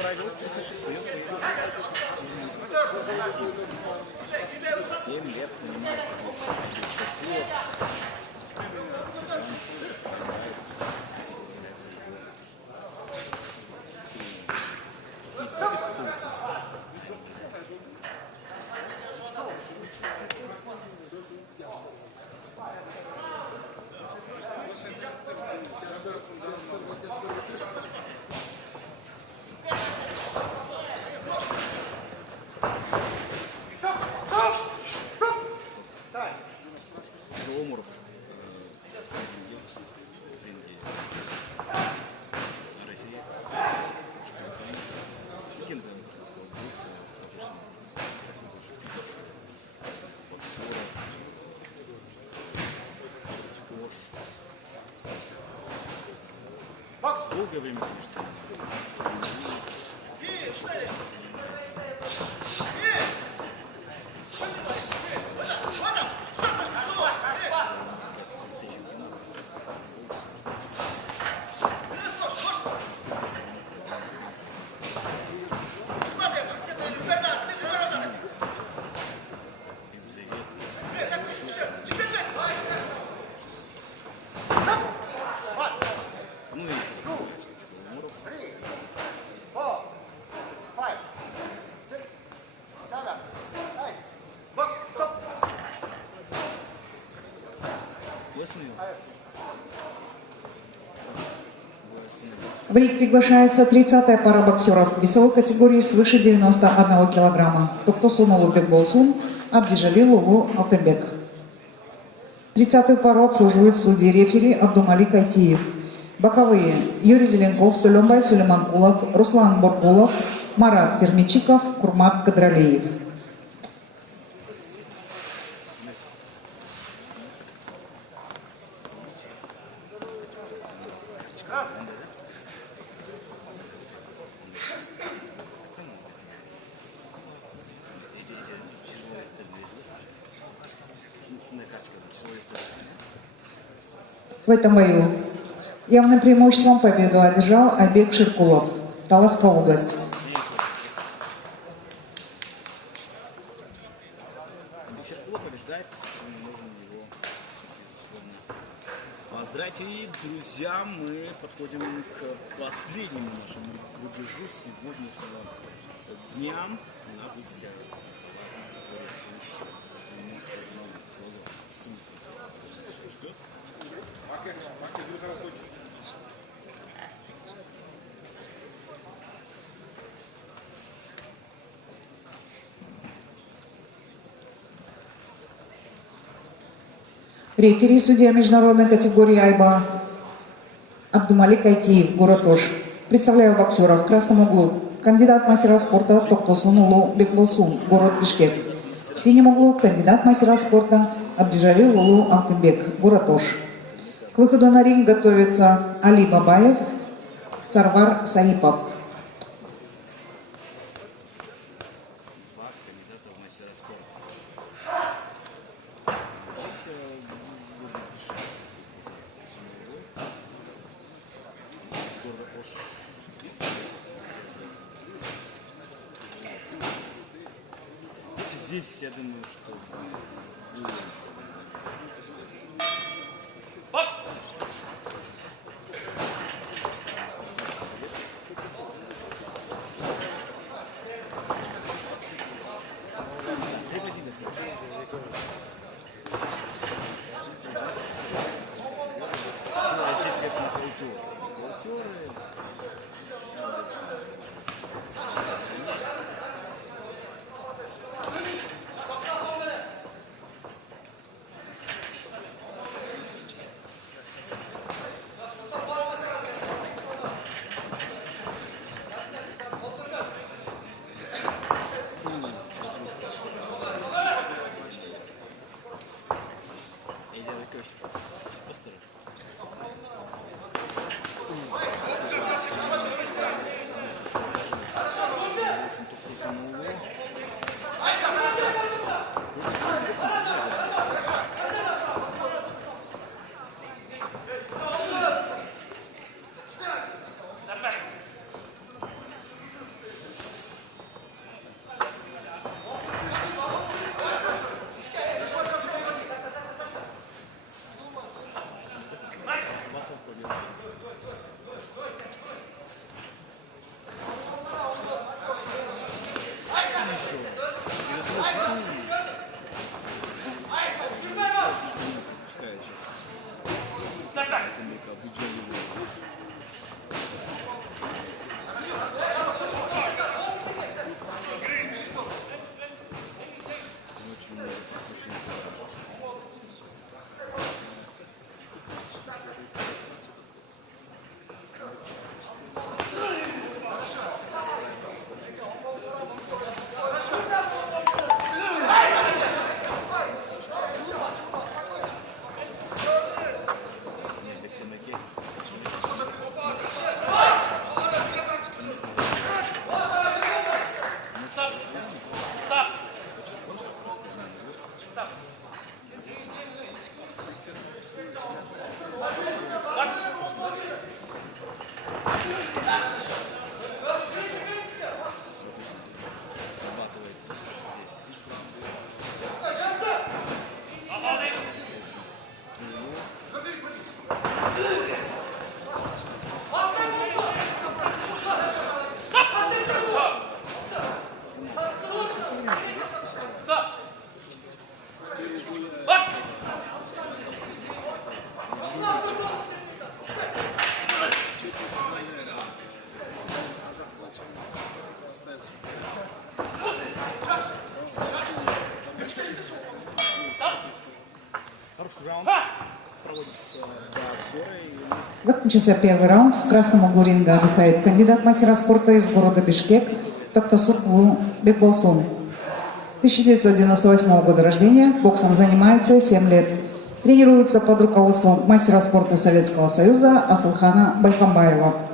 провел 36 лет. 7 лет занимается Ломуров. Долгое время, конечно. В ринг приглашается 30-я пара боксеров весовой категории свыше 91 килограмма. Токтосун Улубек Болсун, Абдижалил Улу Алтынбек. 30-ю пару обслуживают судьи рефери Абдумалик Айтиев. Боковые Юрий Зеленков, Тулембай Сулейманкулов, Руслан Боркулов, Марат Термичиков, Курмат Кадралеев. В этом бою явным преимуществом победу одержал Альбек Ширкулов, Таласская область. Ширкулов побеждает, мы можем его, безусловно, поздравить. И, друзья, мы подходим к последнему нашему рубежу сегодняшнего дня. У нас здесь ждет. Рефери судья международной категории Айба Абдумалик Айтиев, город Ош. Представляю боксера в красном углу. Кандидат мастера спорта Токтосун Улу Бекболсун, город Бишкек. В синем углу кандидат мастера спорта Абдижалил Улу Алтынбек, город Ош. К выходу на ринг готовится Али Бабаев, Сарвар Саипов. Здесь, я думаю, что здесь, конечно, полутеры. Зарабатывает здесь. Хороший раунд. Проводится до обзора. И Закончился первый раунд. В красном углу ринга отдыхает кандидат мастера спорта из города Бишкек Токтасулу Бекболсун. 1998 года рождения, боксом занимается 7 лет. Тренируется под руководством мастера спорта Советского Союза Асылхана Байхамбаева.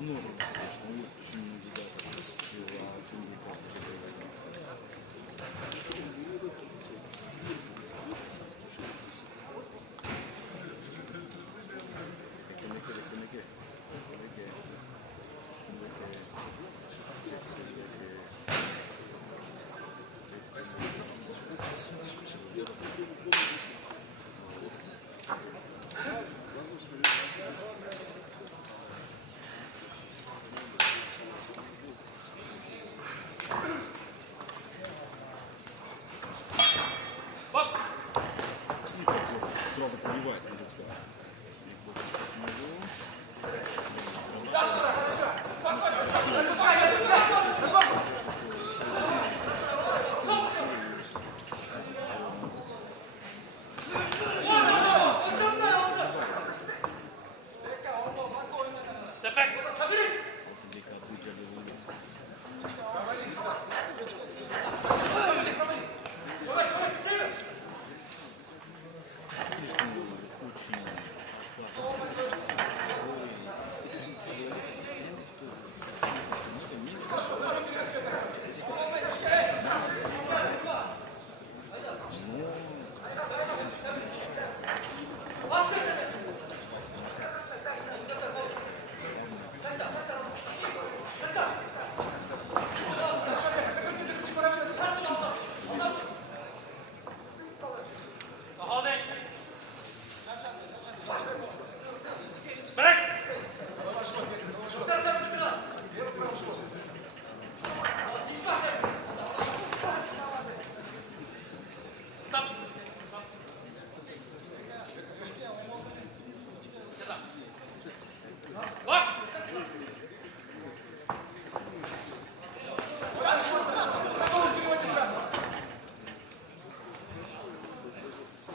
ну, конечно, очень многие, да, так выступили, а очень многие сразу пробивает, смотрите,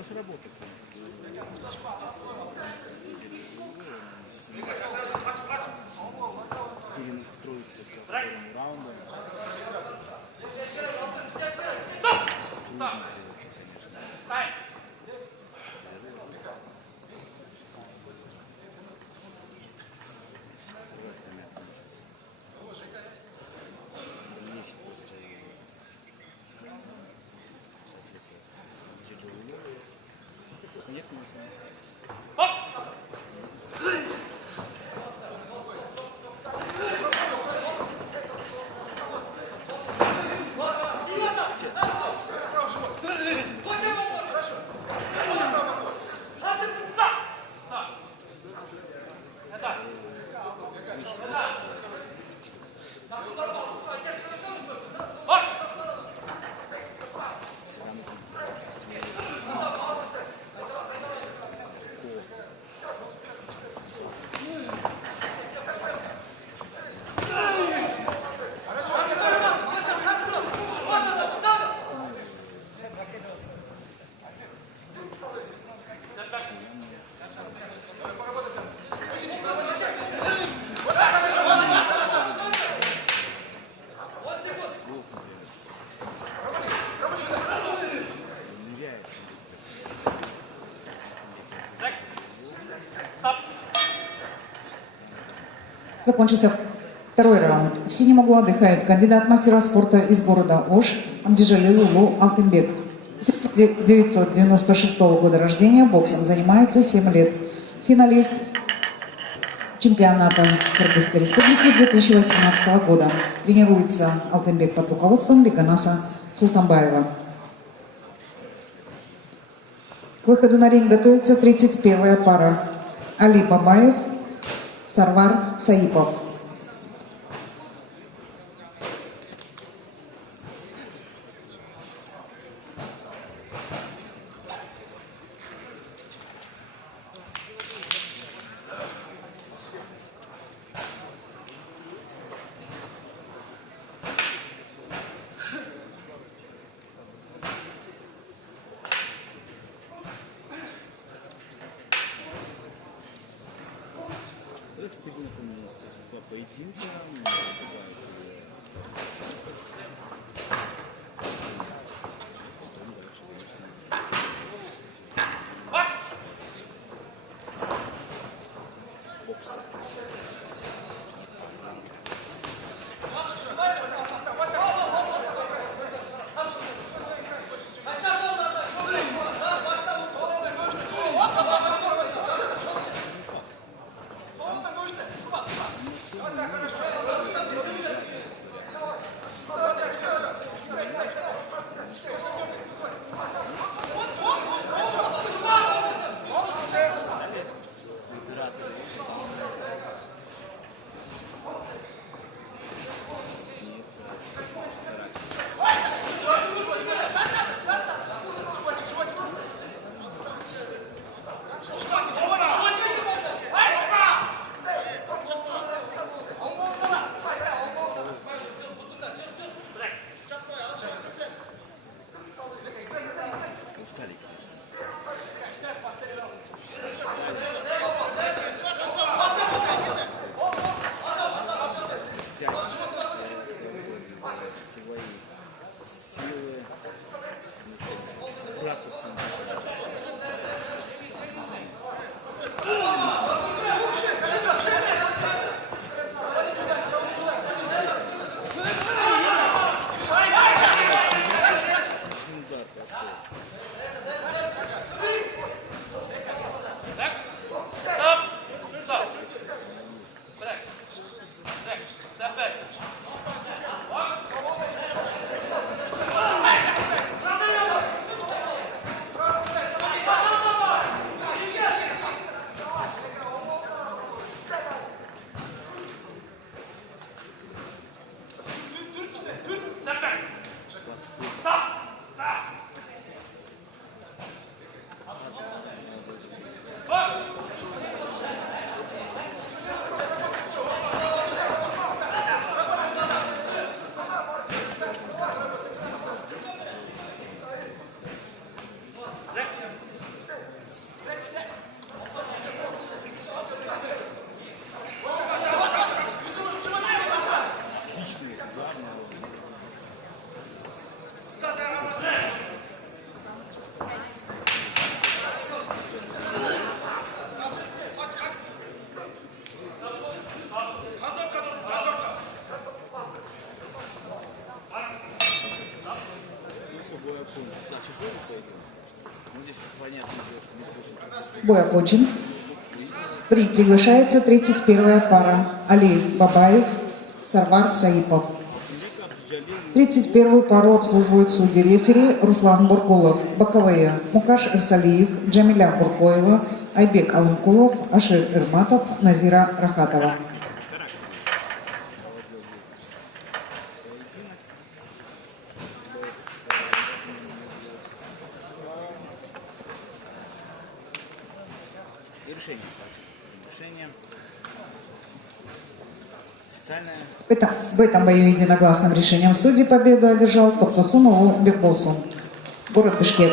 хорошая работа. Перенастроиться ко второму раунду. Трудно делается, конечно. Лечит просто нет, не Закончился второй раунд. В синем углу отдыхает кандидат мастера спорта из города Ош Амджалил Улу Алтынбек. 1996 года рождения, боксом занимается 7 лет. Финалист чемпионата Кыргызской республики 2018 года. Тренируется Алтынбек под руководством Беканаса Султанбаева. К выходу на ринг готовится 31-я пара. Али Бабаев, Сарвар Саипов. Давайте придумаем два поединка. Бой окончен. В ринг приглашается 31-я пара. Али Бабаев, Сарвар Саипов. 31-ю пару обслуживают судьи рефери Руслан Бургулов. Боковые: Мукаш Ирсалиев, Джамиля Буркоева, Айбек Алымкулов, Ашир Ирматов, Назира Рахатова. Решение. Официальное. В этом бою единогласным решением судей победу одержал Токтосун Улу Бекболсун, город Бишкек.